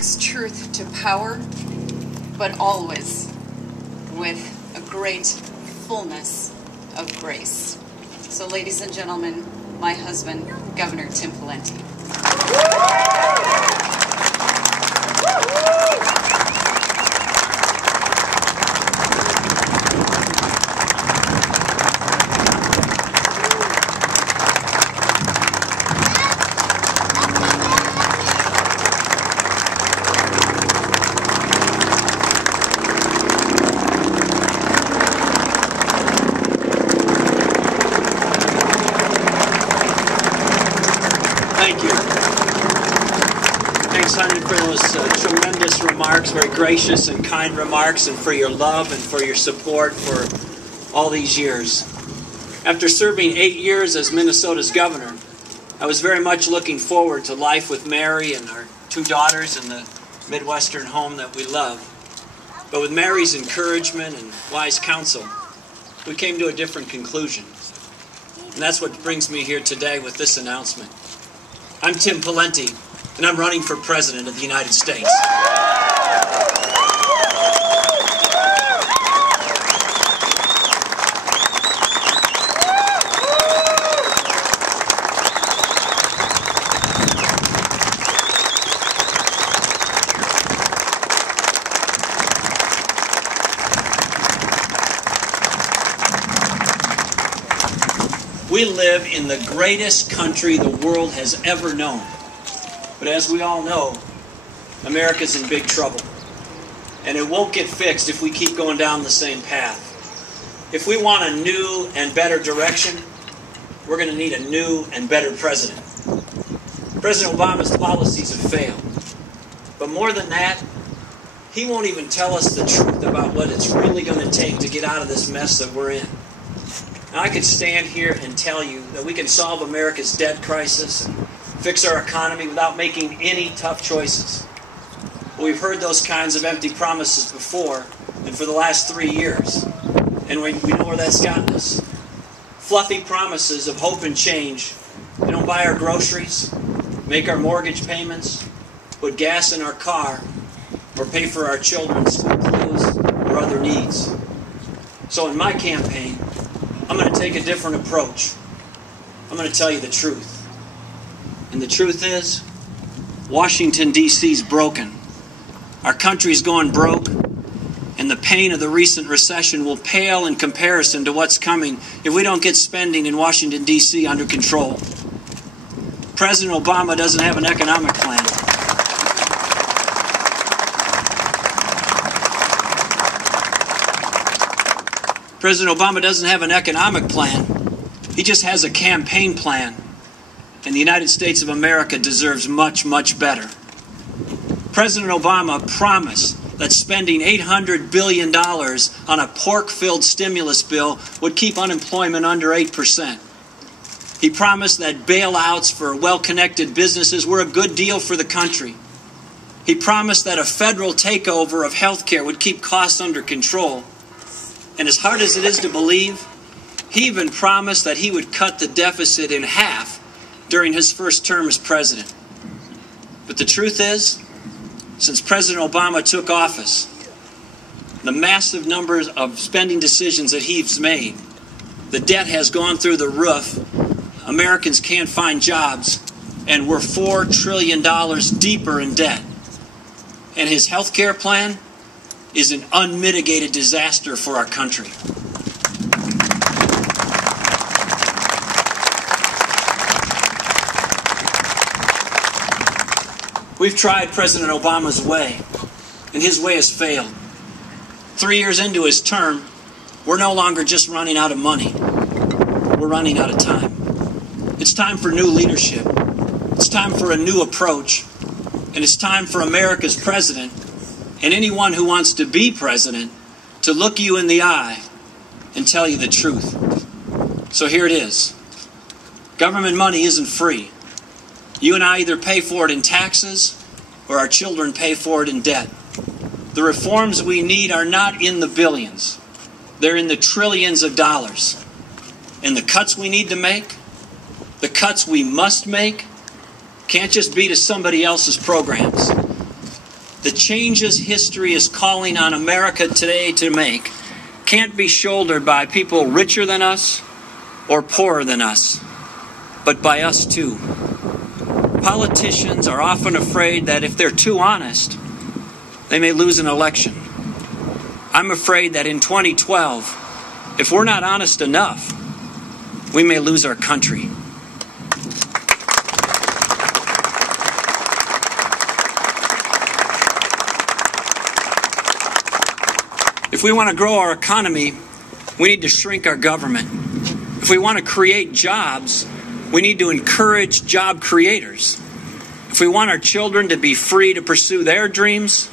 Truth to power, but always with a great fullness of grace. So, ladies and gentlemen, my husband, Governor Tim Pawlenty. Thank you. Thanks, honey, for those tremendous remarks, very gracious and kind remarks, and for your love and for your support for all these years. After serving 8 years as Minnesota's governor, I was very much looking forward to life with Mary and our 2 daughters in the Midwestern home that we love. But with Mary's encouragement and wise counsel, we came to a different conclusion. And that's what brings me here today with this announcement. I'm Tim Pawlenty, and I'm running for President of the United States. We live in the greatest country the world has ever known. But as we all know, America's in big trouble. And it won't get fixed if we keep going down the same path. If we want a new and better direction, we're going to need a new and better president. President Obama's policies have failed. But more than that, he won't even tell us the truth about what it's really going to take to get out of this mess that we're in. Now, I could stand here and tell you that we can solve America's debt crisis and fix our economy without making any tough choices. But we've heard those kinds of empty promises before, and for the last 3 years. And we know where that's gotten us. Fluffy promises of hope and change. They don't buy our groceries, make our mortgage payments, put gas in our car, or pay for our children's school clothes or other needs. So in my campaign, I'm going to take a different approach. I'm going to tell you the truth. And the truth is, Washington, D.C. is broken. Our country's going broke, and the pain of the recent recession will pale in comparison to what's coming if we don't get spending in Washington, D.C. under control. President Obama doesn't have an economic plan. President Obama doesn't have an economic plan. He just has a campaign plan. And the United States of America deserves much, much better. President Obama promised that spending $800 billion on a pork-filled stimulus bill would keep unemployment under 8%. He promised that bailouts for well-connected businesses were a good deal for the country. He promised that a federal takeover of health care would keep costs under control. And as hard as it is to believe, he even promised that he would cut the deficit in half during his first term as president. But the truth is, since President Obama took office, the massive numbers of spending decisions that he's made, the debt has gone through the roof, Americans can't find jobs, and we're $4 trillion deeper in debt. And his health care plan is an unmitigated disaster for our country. We've tried President Obama's way, and his way has failed. 3 years into his term, we're no longer just running out of money. We're running out of time. It's time for new leadership. It's time for a new approach. And it's time for America's president, and anyone who wants to be president, to look you in the eye and tell you the truth. So here it is. Government money isn't free. You and I either pay for it in taxes or our children pay for it in debt. The reforms we need are not in the billions. They're in the trillions of dollars. And the cuts we need to make, the cuts we must make, can't just be to somebody else's programs. The changes history is calling on America today to make can't be shouldered by people richer than us or poorer than us, but by us too. Politicians are often afraid that if they're too honest, they may lose an election. I'm afraid that in 2012, if we're not honest enough, we may lose our country. If we want to grow our economy, we need to shrink our government. If we want to create jobs, we need to encourage job creators. If we want our children to be free to pursue their dreams,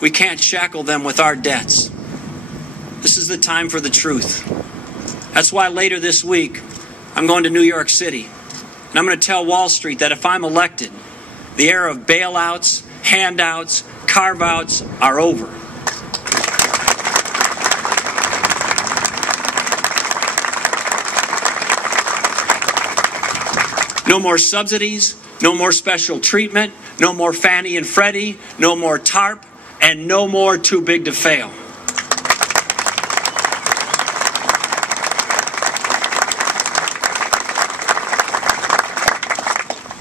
we can't shackle them with our debts. This is the time for the truth. That's why later this week, I'm going to New York City. And I'm going to tell Wall Street that if I'm elected, the era of bailouts, handouts, carve-outs are over. No more subsidies, no more special treatment, no more Fannie and Freddie, no more TARP, and no more too big to fail.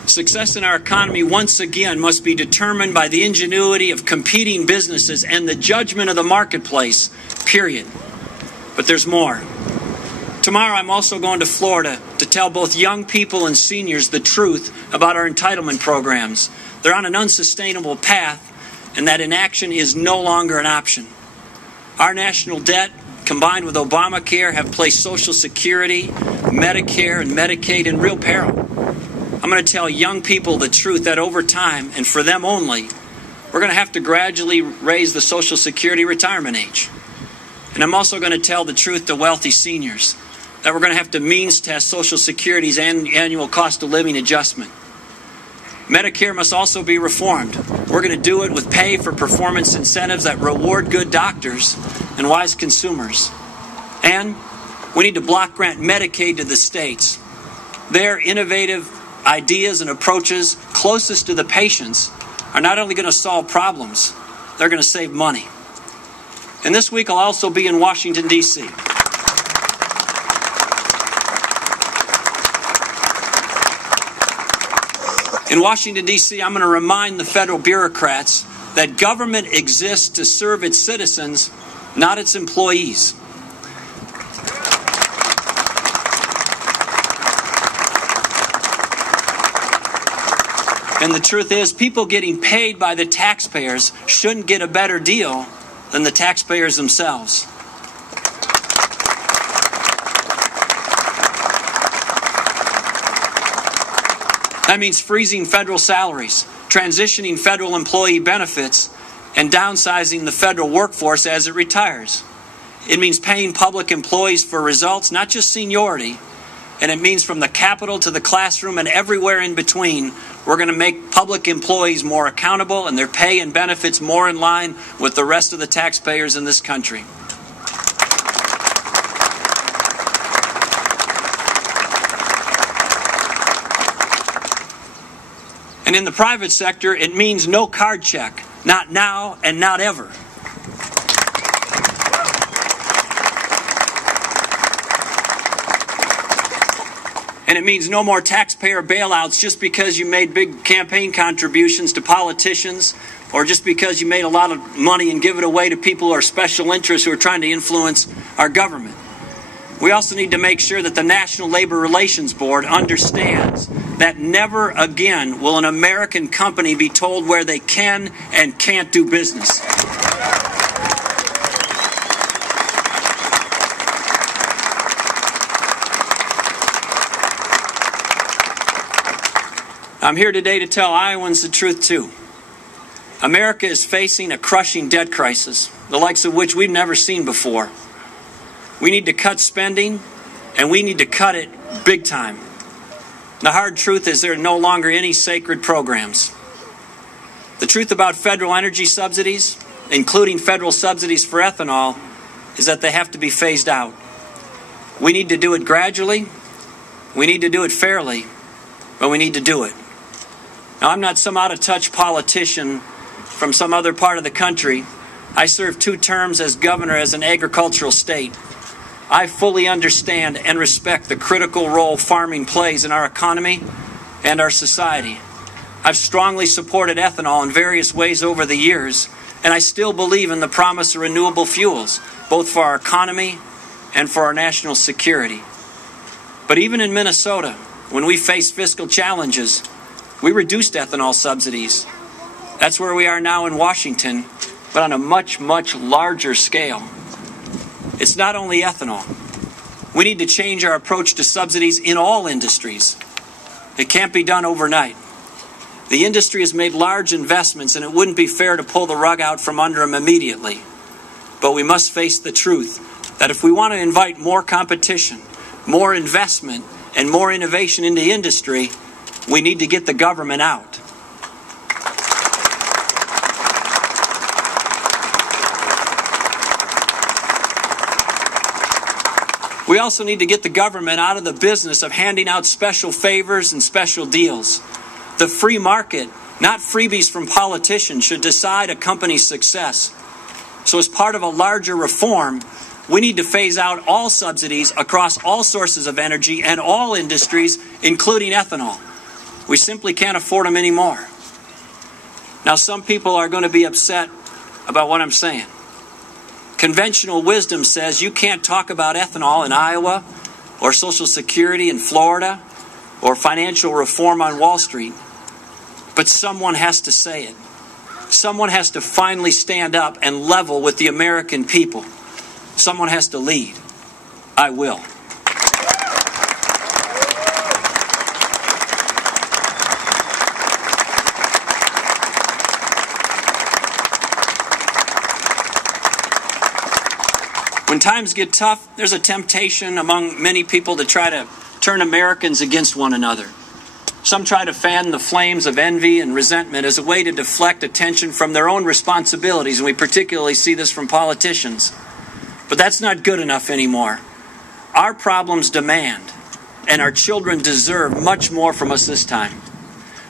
Success in our economy once again must be determined by the ingenuity of competing businesses and the judgment of the marketplace, period. But there's more. Tomorrow I'm also going to Florida to tell both young people and seniors the truth about our entitlement programs. They're on an unsustainable path, and that inaction is no longer an option. Our national debt, combined with Obamacare, have placed Social Security, Medicare, and Medicaid in real peril. I'm going to tell young people the truth that over time, and for them only, we're going to have to gradually raise the Social Security retirement age. And I'm also going to tell the truth to wealthy seniors, that we're going to have to means test Social Security's annual cost of living adjustment. Medicare must also be reformed. We're going to do it with pay for performance incentives that reward good doctors and wise consumers. And we need to block grant Medicaid to the states. Their innovative ideas and approaches closest to the patients are not only going to solve problems, they're going to save money. And this week I'll also be in Washington, D.C. In Washington, D.C., I'm going to remind the federal bureaucrats that government exists to serve its citizens, not its employees. And the truth is, people getting paid by the taxpayers shouldn't get a better deal than the taxpayers themselves. That means freezing federal salaries, transitioning federal employee benefits, and downsizing the federal workforce as it retires. It means paying public employees for results, not just seniority. And it means from the Capitol to the classroom and everywhere in between, we're going to make public employees more accountable and their pay and benefits more in line with the rest of the taxpayers in this country. And in the private sector, it means no card check, not now and not ever. And it means no more taxpayer bailouts just because you made big campaign contributions to politicians or just because you made a lot of money and give it away to people who are special interests who are trying to influence our government. We also need to make sure that the National Labor Relations Board understands that never again will an American company be told where they can and can't do business. I'm here today to tell Iowans the truth, too. America is facing a crushing debt crisis, the likes of which we've never seen before. We need to cut spending, and we need to cut it big time. The hard truth is there are no longer any sacred programs. The truth about federal energy subsidies, including federal subsidies for ethanol, is that they have to be phased out. We need to do it gradually, we need to do it fairly, but we need to do it. Now, I'm not some out-of-touch politician from some other part of the country, I served 2 terms as governor as an agricultural state. I fully understand and respect the critical role farming plays in our economy and our society. I've strongly supported ethanol in various ways over the years, and I still believe in the promise of renewable fuels, both for our economy and for our national security. But even in Minnesota, when we faced fiscal challenges, we reduced ethanol subsidies. That's where we are now in Washington, but on a much, much larger scale. It's not only ethanol. We need to change our approach to subsidies in all industries. It can't be done overnight. The industry has made large investments, and it wouldn't be fair to pull the rug out from under them immediately. But we must face the truth that if we want to invite more competition, more investment, and more innovation into industry, we need to get the government out. We also need to get the government out of the business of handing out special favors and special deals. The free market, not freebies from politicians, should decide a company's success. So as part of a larger reform, we need to phase out all subsidies across all sources of energy and all industries, including ethanol. We simply can't afford them anymore. Now, some people are going to be upset about what I'm saying. Conventional wisdom says you can't talk about ethanol in Iowa, or Social Security in Florida, or financial reform on Wall Street. But someone has to say it. Someone has to finally stand up and level with the American people. Someone has to lead. I will. When times get tough, there's a temptation among many people to try to turn Americans against one another. Some try to fan the flames of envy and resentment as a way to deflect attention from their own responsibilities, and we particularly see this from politicians. But that's not good enough anymore. Our problems demand, and our children deserve much more from us this time.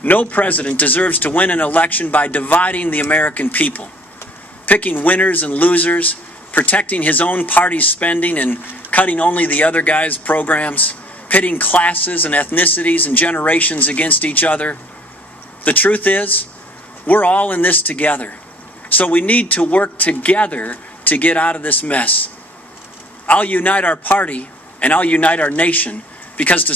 No president deserves to win an election by dividing the American people, picking winners and losers, protecting his own party's spending and cutting only the other guy's programs, pitting classes and ethnicities and generations against each other. The truth is, we're all in this together. So we need to work together to get out of this mess. I'll unite our party and I'll unite our nation, because to